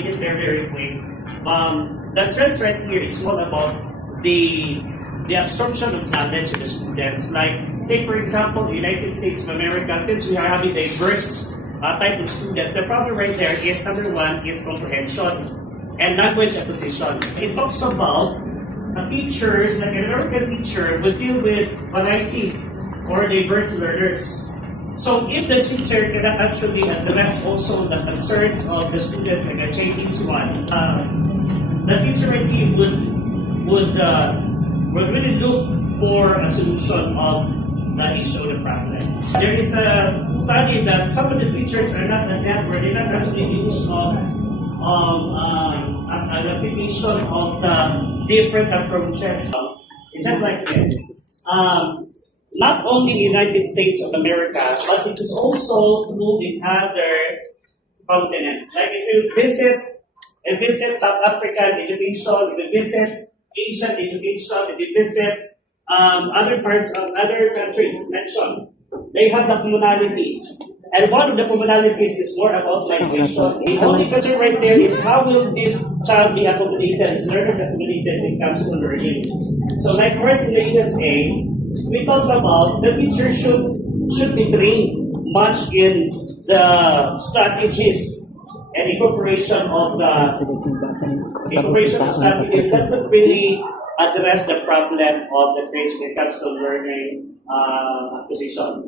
make it very, very quick. The trends right here is all about the absorption of knowledge of the students. Like, say for example, the United States of America, since we are having diverse type of students, the problem right there is number one is comprehension and language acquisition. It talks about teachers, like an American teacher, will deal with variety or diverse learners. So if the teacher cannot actually address also the concerns of the students, like a Chinese one, the teacher right here would really look for a solution of the issue of the problem. There is a study that some of the teachers are not adept where they not actually use an application of the different approaches. It's just like this. Not only the United States of America, but it is also true in other continents. Like if you visit South African education, if you visit Asian education, if you visit other parts of other countries mentioned, they have the commonalities. And one of the commonalities is more about migration. The only concern right there is how will this child be accommodated, his learner be accommodated when it comes to learning. So like for instance in the USA, we talk about the teacher should be trained much in the strategies and incorporation of strategies that would really address the problem of the grades when it comes to learning acquisition.